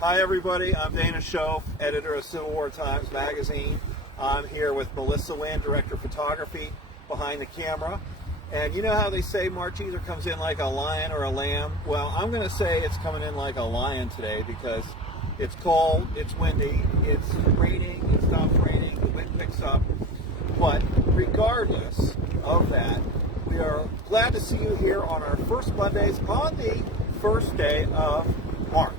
Hi everybody, I'm Dana Shoaf, editor of Civil War Times Magazine. I'm here with Melissa Lynn, director of photography, behind the camera. And you know how they say March either comes in like a lion or a lamb? Well, I'm going to say it's coming in like a lion today because it's cold, it's windy, it's raining, it stops raining, the wind picks up. But regardless of that, we are glad to see you here on our first Mondays on the first day of March.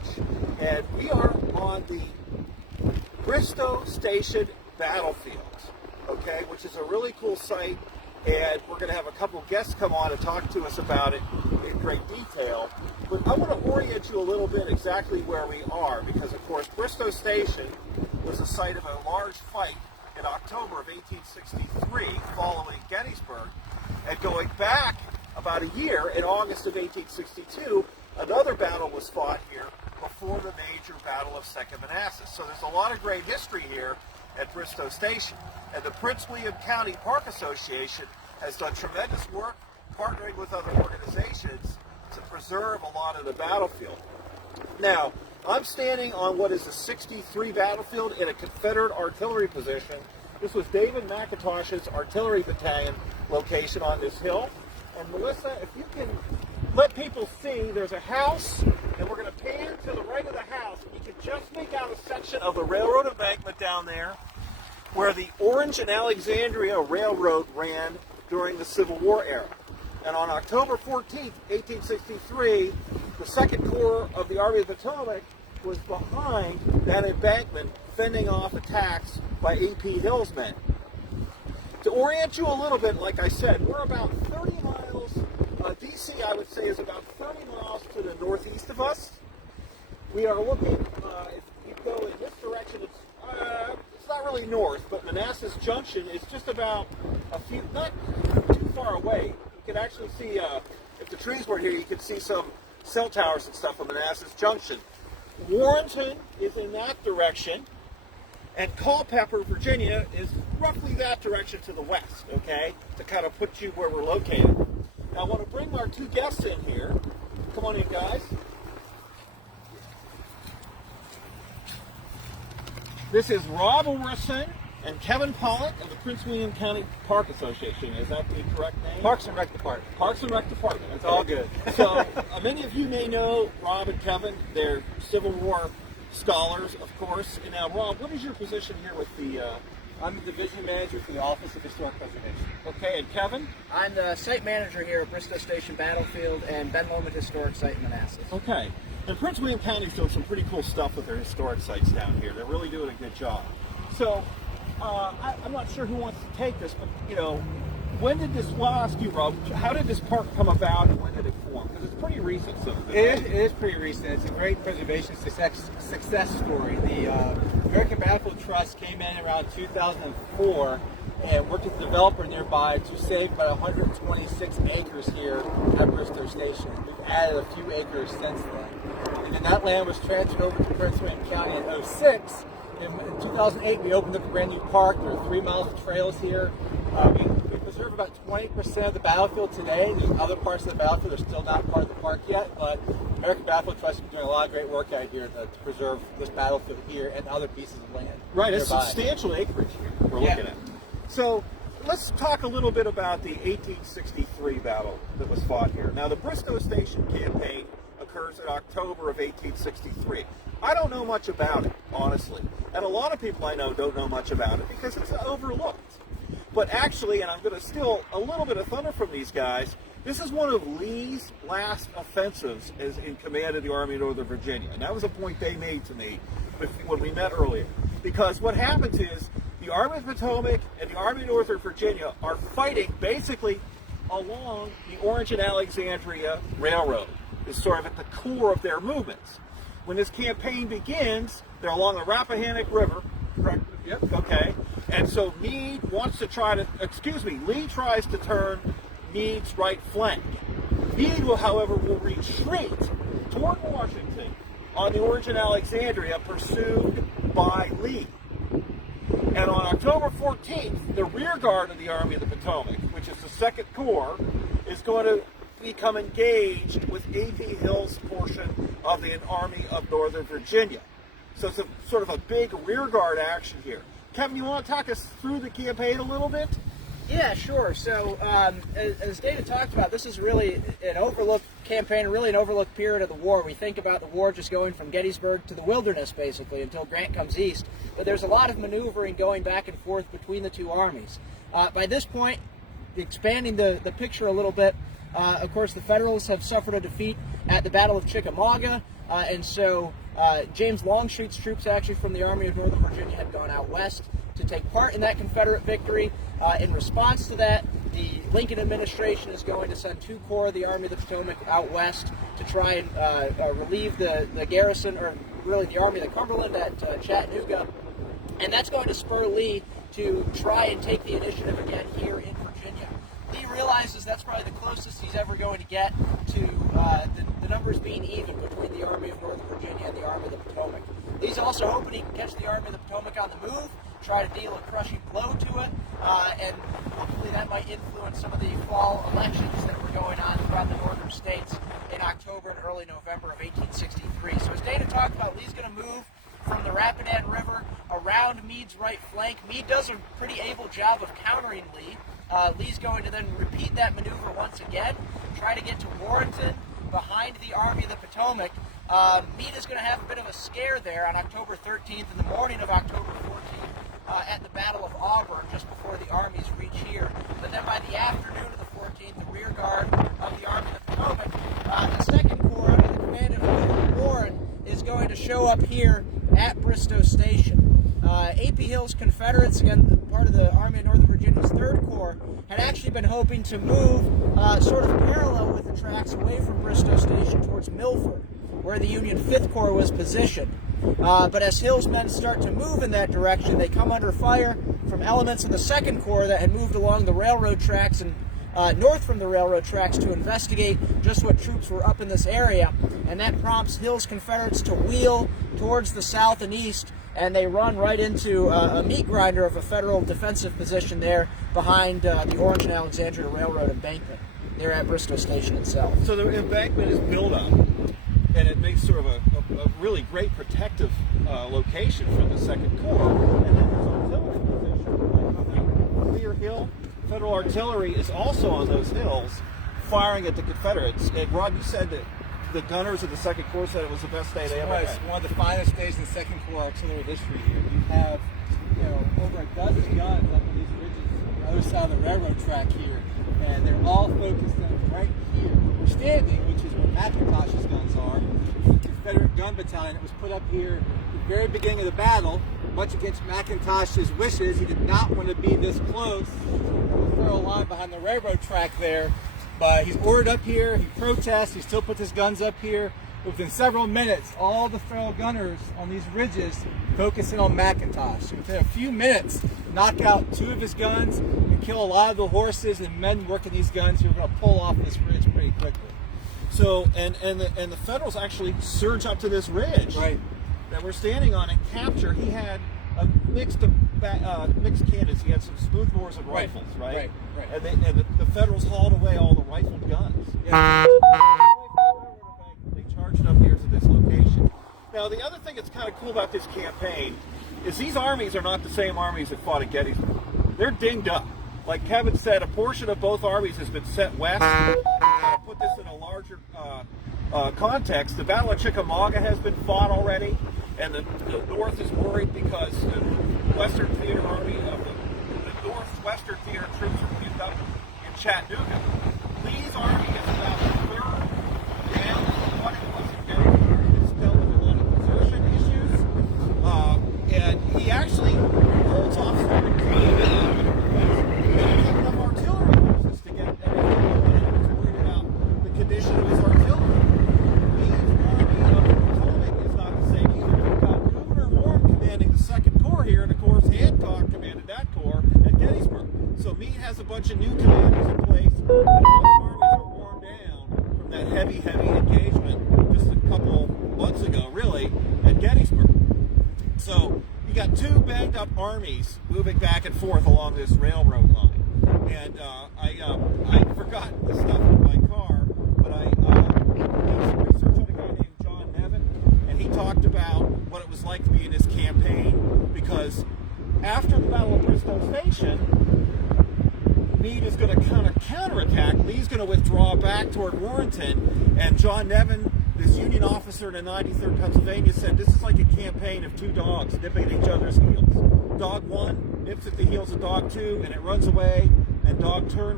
And we are on the Bristoe Station battlefield, okay, which is a really cool site, and we're going to have a couple guests come on and talk to us about it in great detail. But I want to orient you a little bit exactly where we are, because of course Bristoe Station was the site of a large fight in October of 1863 following Gettysburg, and going back about a year in August of 1862, another battle was fought here before the major Battle of Second Manassas. So there's a lot of great history here at Bristoe Station. And the Prince William County Park Association has done tremendous work partnering with other organizations to preserve a lot of the battlefield. Now, I'm standing on what is a 63 battlefield in a Confederate artillery position. This was David McIntosh's artillery battalion location on this hill. And Melissa, if you can let people see, there's a house, and we're going to pan to the right of the house. You can just make out a section of the railroad embankment down there where the Orange and Alexandria Railroad ran during the Civil War era. And on October 14th, 1863, the Second Corps of the Army of the Potomac was behind that embankment, fending off attacks by A.P. Hill's men. To orient you a little bit, like I said, we're about 30 miles. D.C., I would say, is about 30 miles to the northeast of us. We are looking, if you go in this direction, it's not really north, but Manassas Junction is just about a few, not too far away. You can actually see, if the trees weren't here, you could see some cell towers and stuff from Manassas Junction. Warrenton is in that direction, and Culpeper, Virginia, is roughly that direction to the west, okay, to kind of put you where we're located. Now, I want to bring our two guests in here. Come on in, guys. This is Rob Orrison and Kevin Pawlak of the Prince William County Park Association. Is that the correct name? Parks and Rec Department. Parks and Rec Department. It's all good. So, many of you may know Rob and Kevin. They're Civil War scholars, of course. And now, Rob, what is your position here with the... I'm the division manager for the Office of Historic Preservation. Okay, and Kevin? I'm the site manager here at Bristoe Station Battlefield and Ben Lomond Historic Site in Manassas. Okay. And Prince William County's doing some pretty cool stuff with their historic sites down here. They're really doing a good job. So, I'm not sure who wants to take this, but, you know, when did this, well, I'll ask you, Rob, how did this park come about and when did it form? Because it's pretty recent. It is pretty recent. It's a great preservation success story. The American Battlefield Trust came in around 2004 and worked with a developer nearby to save about 126 acres here at Bristoe Station. We've added a few acres since then. And then that land was transferred over to Prince William County in 2006. In 2008, we opened up a brand new park. There are 3 miles of trails here. We preserve about 20% of the battlefield today. There's other parts of the battlefield that are still not part of the park yet, but American Battlefield Trust has been doing a lot of great work out here to preserve this battlefield here and other pieces of land. Right, nearby. it's substantial acreage here we're looking at. So let's talk a little bit about the 1863 battle that was fought here. Now, the Bristoe Station campaign occurs in October of 1863. I don't know much about it, honestly. And a lot of people I know don't know much about it because it's overlooked. But actually, and I'm going to steal a little bit of thunder from these guys, this is one of Lee's last offensives as in command of the Army of Northern Virginia. And that was a point they made to me when we met earlier. Because what happens is the Army of the Potomac and the Army of Northern Virginia are fighting basically along the Orange and Alexandria Railroad. It's sort of at the core of their movements. When this campaign begins, they're along the Rappahannock River, correct? Yep. Okay. And so Lee tries to turn Meade's right flank. Meade will, however, retreat toward Washington on the Orange and Alexandria, pursued by Lee. And on October 14th, the rear guard of the Army of the Potomac, which is the Second Corps, is going to become engaged with A.P. Hill's portion of the Army of Northern Virginia. So it's a sort of a big rearguard action here. Kevin, you want to talk us through the campaign a little bit? Yeah, sure. So, as Dana talked about, this is really an overlooked campaign, really an overlooked period of the war. We think about the war just going from Gettysburg to the wilderness, basically, until Grant comes east. But there's a lot of maneuvering going back and forth between the two armies. By this point, expanding the picture a little bit, of course, the Federals have suffered a defeat at the Battle of Chickamauga, and so James Longstreet's troops, actually from the Army of Northern Virginia, had gone out west to take part in that Confederate victory. In response to that, the Lincoln administration is going to send 2 corps of the Army of the Potomac out west to try and relieve the garrison, or really the Army of the Cumberland at Chattanooga. And that's going to spur Lee to try and take the initiative again here in Virginia. Lee realizes that's probably the closest he's ever going to get to the numbers being even between the Army of Northern Virginia and the Army of the Potomac. Lee's also hoping he can catch the Army of the Potomac on the move, try to deal a crushing blow to it, and hopefully that might influence some of the fall elections that were going on throughout the northern states in October and early November of 1863. So as Dana talked about, Lee's going to move from the Rapidan River around Meade's right flank. Meade does a pretty able job of countering Lee. Lee's going to then repeat that maneuver once again, try to get to Warrenton behind the Army of the Potomac. Meade is going to have a bit of a scare there on October 13th, in the morning of October 14th, at the Battle of Auburn, just before the armies reach here. But then by the afternoon of the 14th, the rear guard of the Army of the Potomac, the 2nd Corps under the command of William Warren, is going to show up here at Bristoe Station. A.P. Hill's Confederates, again part of the Army of Northern Virginia's 3rd Corps, had actually been hoping to move sort of parallel with the tracks away from Bristoe Station towards Milford, where the Union 5th Corps was positioned. But as Hill's men start to move in that direction, they come under fire from elements of the 2nd Corps that had moved along the railroad tracks and north from the railroad tracks to investigate just what troops were up in this area. And that prompts Hill's Confederates to wheel towards the south and east, and they run right into a meat grinder of a Federal defensive position there behind the Orange and Alexandria Railroad embankment there at Bristoe Station itself. So the embankment is built up, and it makes sort of a really great protective location for the 2nd Corps. And then there's artillery position like Clear Hill. Federal artillery is also on those hills firing at the Confederates. And Rod, you said that the gunners of the 2nd Corps said it was the best day they ever had. It's one of the finest days in 2nd Corps artillery history here. You have, over a dozen guns up in these ridges on the other side of the railroad track here, and they're all focused on right here. We're standing, which is where McIntosh's guns are. The Confederate gun battalion that was put up here at the very beginning of the battle, much against McIntosh's wishes. He did not want to be this close to the federal line behind the railroad track there. But he's ordered up here, he protests, he still puts his guns up here. Within several minutes, all the Federal gunners on these ridges focus in on McIntosh. So within a few minutes, knock out 2 of his guns and kill a lot of the horses and men working these guns who are going to pull off this ridge pretty quickly. So, and the Federals actually surge up to this ridge that we're standing on and capture. He had a mixed cannons. He had some smoothbores and rifles, right? And the Federals hauled away all the rifled guns. Yeah. They charged up here to this location. Now, the other thing that's kind of cool about this campaign is these armies are not the same armies that fought at Gettysburg. They're dinged up. Like Kevin said, a portion of both armies has been sent west. To put this in a larger context, the Battle of Chickamauga has been fought already, and the North is worried because the Western Theater Army of the Northwestern Theater troops are pinned up in Chattanooga. Lee's army is about a third down what it was in Gettysburg. It's dealt with a lot of desertion issues, and he actually holds off some of artillery forces to get everything. He was worried about the condition of his artillery. Lee's army of the Potomac is not the same either. You've got Governor Warren commanding the 2nd Corps here, and of course Hancock commanded that corps at Gettysburg. So Meade has a bunch of new commanders in place, and both armies are worn down from that heavy engagement just a couple months ago, really, at Gettysburg. So you got 2 banged up armies moving back and forth along this railroad line. And I forgot the stuff in my car, but I did some research on a guy named John talked about what it was like to be in this campaign, because after the Battle of Bristoe Station, Meade is going to kind of counterattack. Lee's going to withdraw back toward Warrenton, and John Nevin, this Union officer in the 93rd Pennsylvania, said this is like a campaign of two dogs nipping at each other's heels. Dog 1 nips at the heels of dog 2, and it runs away, and dog 2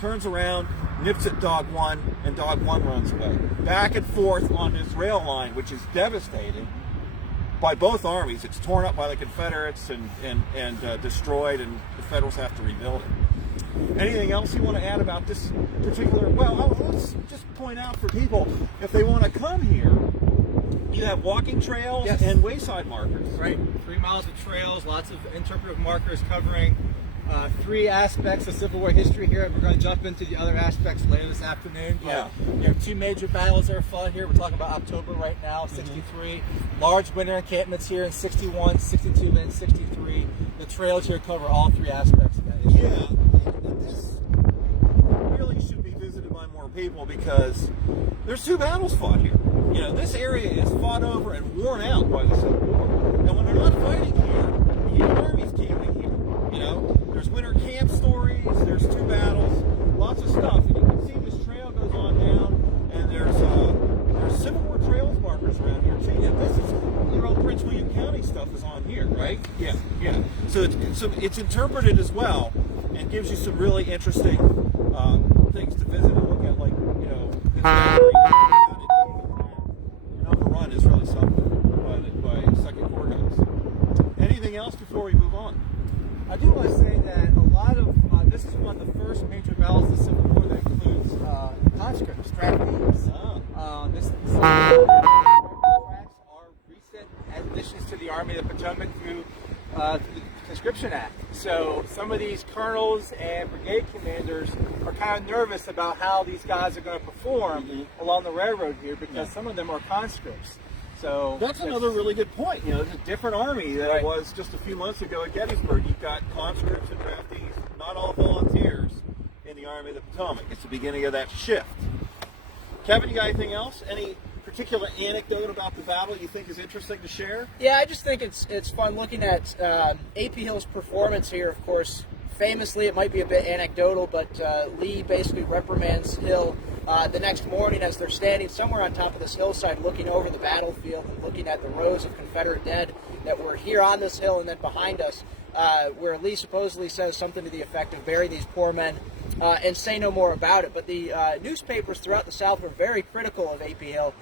turns around, nips at dog 1, and dog 1 runs away. Back and forth on this rail line, which is devastating by both armies. It's torn up by the Confederates and destroyed, and the Federals have to rebuild it. Anything else you want to add about this particular? Well, let's just point out for people, if they want to come here, you have walking trails and wayside markers. Right, 3 miles of trails, lots of interpretive markers covering 3 aspects of Civil War history here, and we're going to jump into the other aspects later this afternoon. Yeah. You have 2 major battles that are fought here. We're talking about October right now, 63. Large winter encampments here in 61, 62, and 63. The trails here cover all 3 aspects of that history. Yeah, this really should be visited by more people, because there's 2 battles fought here. You know, this area is fought over and worn out by the Civil War. And when they're not fighting here, the Union Army's camping here. You know, there's winter camp stories, there's 2 battles, lots of stuff. And you can see this trail goes on down, and there's Civil War trails markers around here too. Yeah, this is your old Prince William County stuff is on here, right? Yeah. So it's interpreted as well, and gives you some really interesting things to visit and look at, like, you know, this gallery about it. Overrun is really something by Second Courthouse. Anything else before we move on? I do want to say that a lot of this is one of the first major battles of the Civil War that includes conscripts, draftees. This tracks are recent additions to the Army of the Potomac through the Conscription Act. So some of these colonels and brigade commanders are kind of nervous about how these guys are going to perform along the railroad here, because some of them are conscripts. So that's another really good point. You know, it's a different army than it was just a few months ago at Gettysburg. You've got conscripts and draftees, not all volunteers, in the Army of the Potomac. It's the beginning of that shift. Kevin, you got anything else? Any particular anecdote about the battle you think is interesting to share? Yeah, I just think it's fun looking at A.P. Hill's performance here. Of course, famously, it might be a bit anecdotal, but Lee basically reprimands Hill the next morning as they're standing somewhere on top of this hillside looking over the battlefield and looking at the rows of Confederate dead that were here on this hill and then behind us, where Lee supposedly says something to the effect of bury these poor men and say no more about it. But the newspapers throughout the South were very critical of A.P. Hill.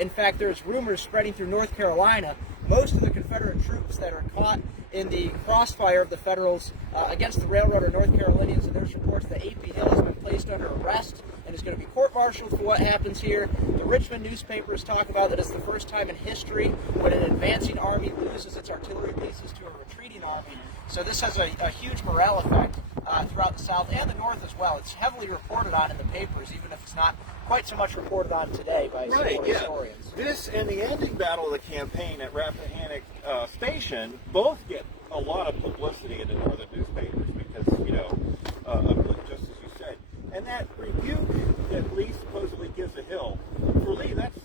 In fact, there's rumors spreading through North Carolina. Most of the Confederate troops that are caught in the crossfire of the Federals against the railroad are North Carolinians, and there's reports that A.P. Hill has been placed under arrest and is going to be court-martialed for what happens here. The Richmond newspapers talk about that it's the first time in history when an advancing army loses its artillery pieces to a retreating army. So this has a huge morale effect throughout the South and the North as well. It's heavily reported on in the papers, even if it's not quite so much reported on today by Civil War historians. This and the ending battle of the campaign at Rappahannock Station both get a lot of publicity in the northern newspapers because, you know, just as you said. And that rebuke that Lee supposedly gives to Hill, for Lee, that's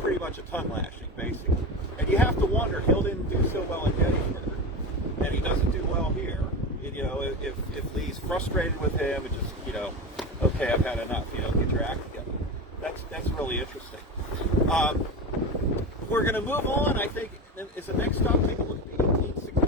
pretty much a tongue lashing, basically. And you have to wonder, Hill didn't do so well at Gettysburg, and he doesn't do well here. And, you know, if Lee's frustrated with him and just, you know, okay, I've had enough, you know, get your act together. That's really interesting. We're going to move on. I think is the next stop. Take a look at the 1862.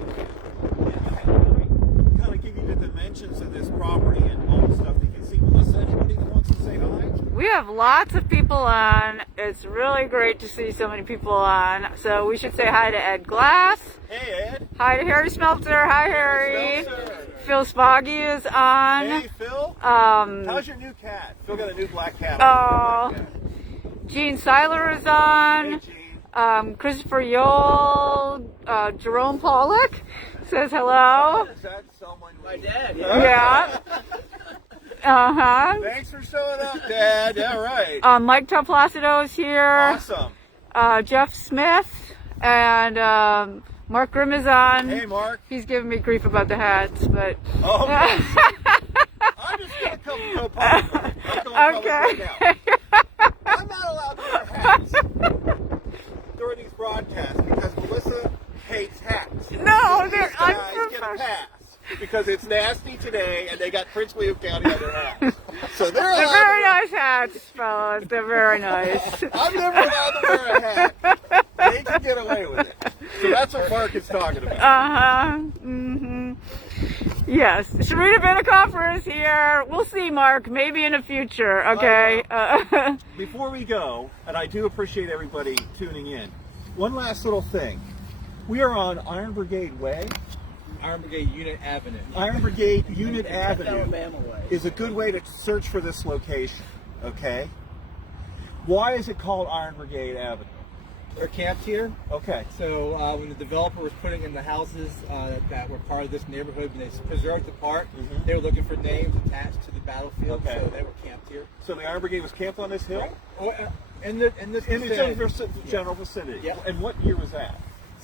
And kind of give you the dimensions of this property and all the stuff that you can see. Melissa, anybody that wants to say hi? We have lots of people on. It's really great to see so many people on. So we should say hi to Ed Glass. Hey, Ed. Hi to Harry Smeltzer. Hi, Harry. Smeltzer. Phil Spoggy is on. Hey, Phil. How's your new cat? Phil got a new black cat. Oh. Gene Seiler is on. Hey, Gene. Christopher Yole. Jerome Pawlak says hello. Is that someone? My dad, Yeah. Uh-huh. Thanks for showing up, Dad. Yeah, right. Mike Placido is here. Awesome. Jeff Smith and Mark Grimm is on. Hey, Mark. He's giving me grief about the hats, but... Oh, okay. I'm just going to come no public. I'm going public right now. I'm not allowed to wear hats. because it's nasty today, and they got Prince William County on their hats. So they're They're allowed very to, nice hats, fellas. They're very nice. I'm never allowed to wear a hat. They can get away with it. So that's what Mark is talking about. Yes, Sharita Benikofer is here. We'll see, Mark, maybe in the future. Okay. Before we go, and I do appreciate everybody tuning in, one last little thing. We are on Iron Brigade Way. Iron Brigade Unit Avenue. Iron Brigade Unit Avenue Alabama way. is a good way to search for this location, okay? Why is it called Iron Brigade Avenue? We're camped here. Okay. So when the developer was putting in the houses that were part of this neighborhood, when they preserved the park, they were looking for names attached to the battlefield, Okay. so they were camped here. So the Iron Brigade was camped on this hill? In this In its vicinity. general vicinity? Yeah. And what year was that?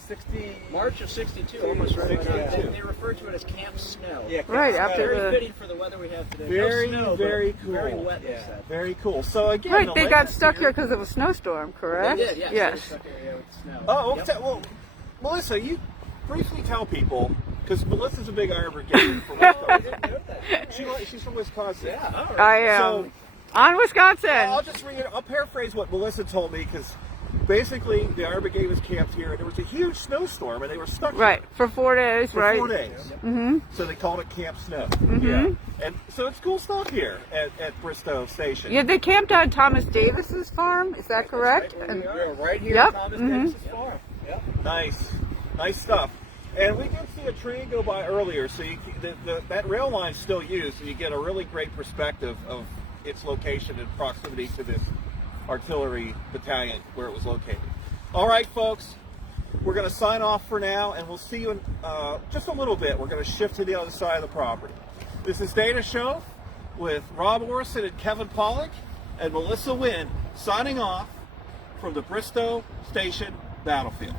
60... March of '62, almost right. 62. They refer to it as Camp Snow. Yeah, Right, Camp after Snow. Very the- fitting for the weather we have today. Very, no snow, very but cool. Very wet, they Yeah. said. Very cool. So again, Right, the they got latest stuck year- here because of a snowstorm, correct? They did, yes. Yes. Stuck area with snow. Oh, Yep. okay. Well, Melissa, you briefly tell people, because Melissa's a big Iron Brigade from Wisconsin. She's from Wisconsin. Yeah. All right. I am. So- On Wisconsin. I'll just read it. I'll paraphrase what Melissa told me, because basically the Iron Brigade was camped here, and there was a huge snowstorm, and they were stuck here Right, for 4 days, for right? 4 days. So they called it Camp Snow. Yeah. And so it's cool stuff here at Bristoe Station. Yeah, they camped on Thomas Davis's farm, is that correct? And- We're right here Yep. at Thomas Davis's farm. Yep. Nice stuff. And we did see a train go by earlier, so that rail line's still used, and you get a really great perspective of its location and proximity to this artillery battalion where it was located. All right, folks, we're going to sign off for now, and we'll see you in just a little bit. We're going to shift to the other side of the property. This is Dana Shoaf with Rob Orrison and Kevin Pawlak and Melissa Wynn signing off from the Bristoe Station battlefield.